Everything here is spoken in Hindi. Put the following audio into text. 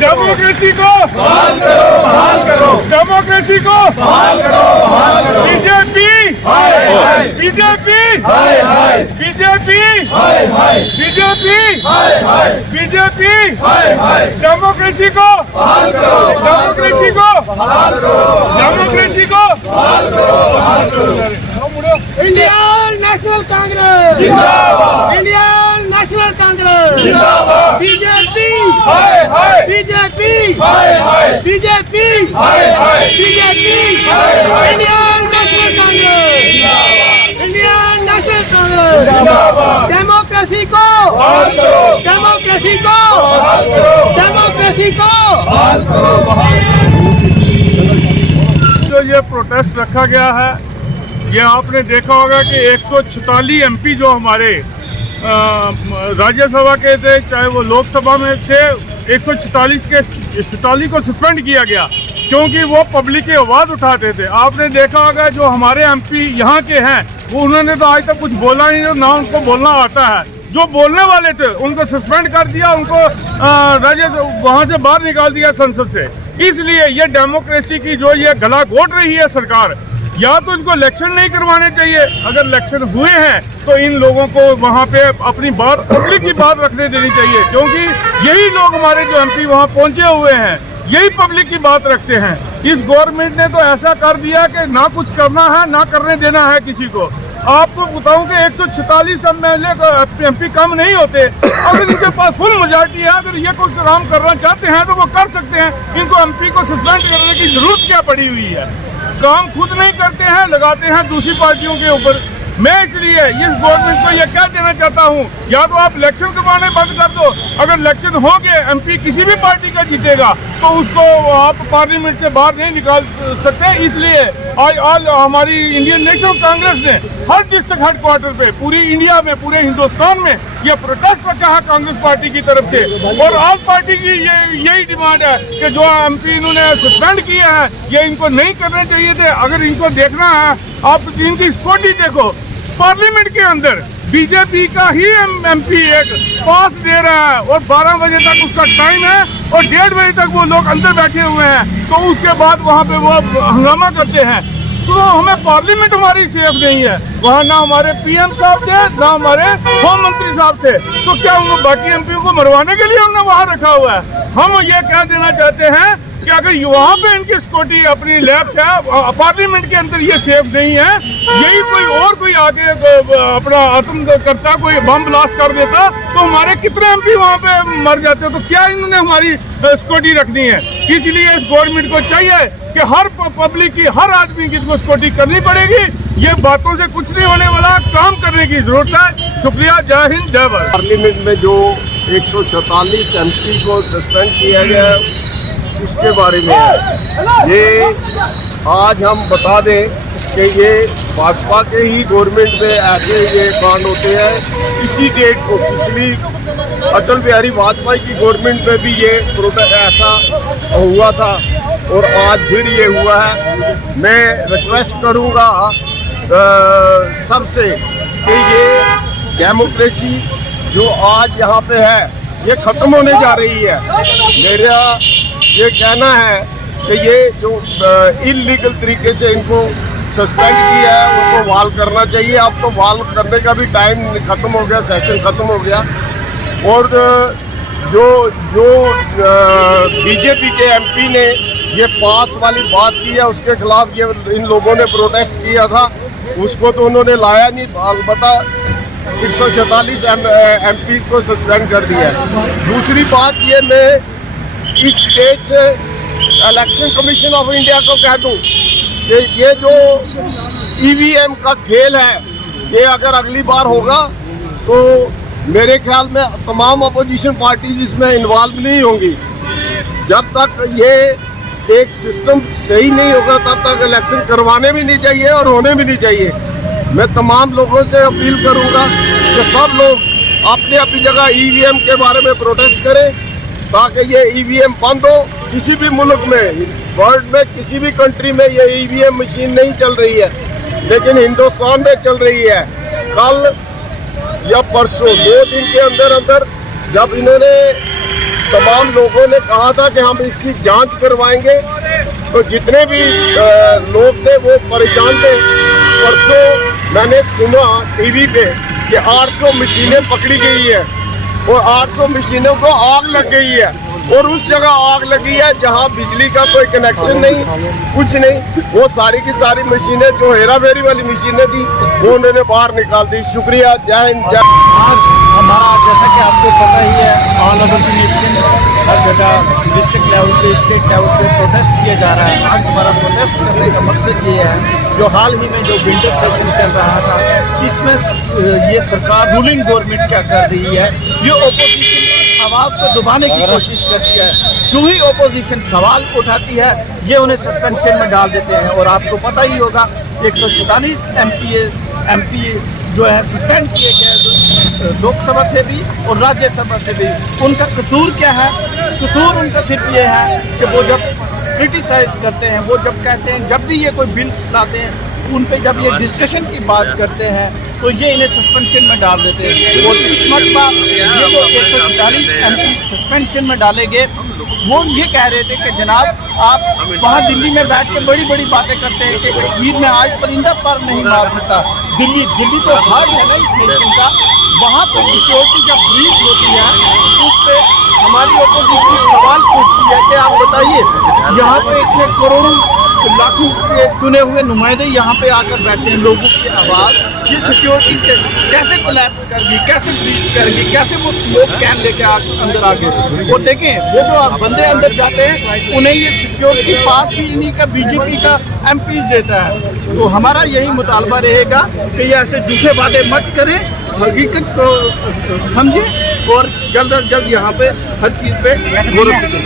डेमोक्रेसी को बहाल करो, डेमोक्रेसी को बहाल करो। BJP BJP BJP BJP BJP democracy को बहाल करो, डेमोक्रेसी को बहाल करो, डेमोक्रेसी को बहाल करो। इंडियन नेशनल कांग्रेस जिंदाबाद, इंडियन नेशनल कांग्रेस जिंदाबाद। बीजेपी हाय हाय बीजेपी हाय हाय बीजेपी हाय हाय BJP Indian National Congress Indian National Congress जिंदाबाद। डेमोक्रेसी को बहाल करो, डेमोक्रेसी को बहाल करो, डेमोक्रेसी को बहाल करो, बहाल करो। जो ये प्रोटेस्ट रखा गया है, ये आपने देखा होगा कि 146 एमपी जो हमारे राज्यसभा के थे, चाहे वो लोकसभा में थे, 146 को सस्पेंड किया गया क्योंकि वो पब्लिक की आवाज़ उठाते थे। आपने देखा होगा जो हमारे एमपी यहाँ के हैं, वो उन्होंने तो आज तक कुछ बोला नहीं, जो ना उनको बोलना आता है। जो बोलने वाले थे उनको सस्पेंड कर दिया, उनको वहाँ से बाहर निकाल दिया संसद से। इसलिए ये डेमोक्रेसी की जो ये गला घोट रही है सरकार, या तो इनको इलेक्शन नहीं करवाने चाहिए, अगर इलेक्शन हुए हैं तो इन लोगों को वहाँ पे अपनी बात, पब्लिक की बात रखने देनी चाहिए, क्योंकि यही लोग हमारे जो एमपी वहाँ पहुँचे हुए हैं, यही पब्लिक की बात रखते हैं। इस गवर्नमेंट ने तो ऐसा कर दिया कि ना कुछ करना है ना करने देना है किसी को। आपको बताऊं कि 146 एमपी कम नहीं होते, अगर इनके पास फुल मेजॉरिटी है, अगर ये कोई काम करना चाहते हैं तो वो कर सकते हैं। इनको एमपी को सस्पेंड करने की जरूरत क्या पड़ी हुई है? काम खुद नहीं करते हैं, लगाते हैं दूसरी पार्टियों के ऊपर। मैं इसलिए इस गवर्नमेंट को ये कह देना चाहता हूँ, या तो आप इलेक्शन करवाने बंद कर दो। अगर इलेक्शन हो गए, एमपी किसी भी पार्टी का जीतेगा तो उसको आप पार्लियामेंट से बाहर नहीं निकाल सकते। इसलिए आज हमारी इंडियन नेशनल कांग्रेस ने हर डिस्ट्रिक्ट हेडक्वार्टर पे पूरी इंडिया में, पूरे हिंदुस्तान में यह प्रोटेस्ट रखा है कांग्रेस पार्टी की तरफ से। और ऑल पार्टी की यही डिमांड है कि जो एमपी इन्होंने सस्पेंड किए हैं, ये इनको नहीं करने चाहिए थे। अगर इनको देखना है, आप इनकी स्कूटी देखो, पार्लियामेंट के अंदर बीजेपी का ही एमपी एक पास दे रहा है और 12 बजे तक उसका टाइम है और 1:30 बजे तक वो लोग अंदर बैठे हुए हैं, तो उसके बाद वहाँ पे वो हंगामा करते हैं। तो हमें पार्लियामेंट हमारी सेफ नहीं है, वहाँ ना हमारे पीएम साहब थे, ना हमारे होम मंत्री साहब थे, तो क्या उन बाकी एमपी को मरवाने के लिए हमने वहाँ रखा हुआ है? हम ये कह देना चाहते हैं कि अगर वहाँ पे इनकी सिक्योरिटी अपनी लैब है, पार्लियामेंट के अंदर ये सेफ नहीं है, यही कोई आगे अपना आत्मकर्ता कोई बम ब्लास्ट कर देता तो हमारे कितने एमपी वहाँ पे मर जाते। तो क्या इन्होंने हमारी सिक्योरिटी रखनी है? इसलिए इस गवर्नमेंट को चाहिए कि हर पब्लिक की, हर आदमी की इसको सिक्योरिटी करनी पड़ेगी। ये बातों से कुछ नहीं होने वाला, काम करने की जरूरत है। शुक्रिया, जय हिंद, जय भारत। पार्लियामेंट में जो 144 एमपी को सस्पेंड किया गया उसके बारे में है। ये आज हम बता दें कि ये भाजपा के ही गवर्नमेंट में ऐसे ये कांड होते हैं। इसी डेट को पिछली अटल बिहारी वाजपेयी की गवर्नमेंट में भी ये प्रोटेस्ट ऐसा हुआ था और आज फिर ये हुआ है। मैं रिक्वेस्ट करूँगा सबसे कि ये डेमोक्रेसी जो आज यहाँ पे है ये ख़त्म होने जा रही है। मेरा ये कहना है कि ये जो इलीगल तरीके से इनको सस्पेंड किया है उनको बहाल करना चाहिए। अब तो बहाल करने का भी टाइम ख़त्म हो गया, सेशन ख़त्म हो गया। और जो बीजेपी के एमपी ने ये पास वाली बात की है, उसके खिलाफ ये इन लोगों ने प्रोटेस्ट किया था, उसको तो उन्होंने लाया नहीं। अलबत्ता 144 एमपी को सस्पेंड कर दिया। दूसरी बात ये, मैं इस स्टेज से इलेक्शन कमीशन ऑफ इंडिया को कह दूं कि ये जो ईवीएम का खेल है, ये अगर अगली बार होगा तो मेरे ख्याल में तमाम अपोजिशन पार्टीज इसमें इन्वॉल्व नहीं होंगी। जब तक ये एक सिस्टम सही नहीं होगा तब तक इलेक्शन करवाने भी नहीं चाहिए और होने भी नहीं चाहिए। मैं तमाम लोगों से अपील करूंगा कि सब लोग अपनी अपनी जगह ईवीएम के बारे में प्रोटेस्ट करें ताकि ये ईवीएम बंद हो। किसी भी मुल्क में, वर्ल्ड में किसी भी कंट्री में ये ईवीएम मशीन नहीं चल रही है, लेकिन हिंदुस्तान में चल रही है। कल या परसों 2 दिन के अंदर अंदर जब इन्होंने तमाम लोगों ने कहा था कि हम इसकी जांच करवाएंगे, तो जितने भी लोग थे वो परेशान थे। परसों मैंने सुना टीवी पे कि 800 मशीनें पकड़ी गई है और 800 मशीनों को आग लग गई है, और उस जगह आग लगी है जहां बिजली का कोई कनेक्शन नहीं, कुछ नहीं। वो सारी की सारी मशीनें जो हेरा फेरी वाली मशीनें थी वो उन्होंने बाहर निकाल दी। शुक्रिया, जय हिंद, जय। आज हमारा, जैसा कि आपको पता ही है, ऑल ओवर द नेशन हर जगह डिस्ट्रिक्ट लेवल पे, स्टेट लेवल पे प्रोटेस्ट किया जा रहा है। आज हमारा प्रोटेस्ट करने का मकसद ये है, जो हाल ही में जो विंटर सेशन चल रहा था, इसमें ये सरकार, रूलिंग गवर्नमेंट क्या कर रही है, ये ओपोजिशन आवाज़ को दबाने की कोशिश करती है। जो ही ओपोजिशन सवाल उठाती है, ये उन्हें सस्पेंशन में डाल देते हैं। और आपको पता ही होगा 144 एमपी जो है सस्पेंड किए गए, लोकसभा से भी और राज्यसभा से भी। उनका कसूर क्या है? कसूर उनका सिर्फ ये है कि वो जब क्रिटिसाइज करते हैं, वो जब कहते हैं, जब भी ये कोई बिल्स लाते हैं उन पे जब ये डिस्कशन की बात करते हैं तो ये इन्हें सस्पेंशन में डाल देते हैं। और इस मरतबा ये जो 144 एमपी सस्पेंशन में डाले गए, वो ये कह रहे थे कि जनाब आप वहाँ दिल्ली में बैठ के बड़ी बड़ी बातें करते हैं कि कश्मीर में आज परिंदा पर नहीं मार सकता। दिल्ली तो हार्ट है ना इस नेशन का, वहाँ पर सिक्योरिटी जब ब्रीच होती है उस पर हमारी अपोजिशन सवाल पूछती है कि आप बताइए, यहाँ पे इतने करोड़ों लाखों के चुने हुए नुमाइंदे यहाँ पे आकर बैठे हैं, लोगों की आवाज़ ये सिक्योरिटी कैसे कोलैप्स करगी, कैसे ब्रीच करेगी, कैसे वो स्मोक कैन लेके अंदर आ गए। और देखें वो जो बंदे अंदर जाते हैं उन्हें ये सिक्योरिटी पास भी इन्हीं का बीजेपी का एमपी देता है। तो हमारा यही मुतालबा रहेगा कि ये ऐसे झूठे वादे मत करें, हकीकत को समझें और जल्द अज जल्द यहाँ पे हर चीज़ पे गौर करें।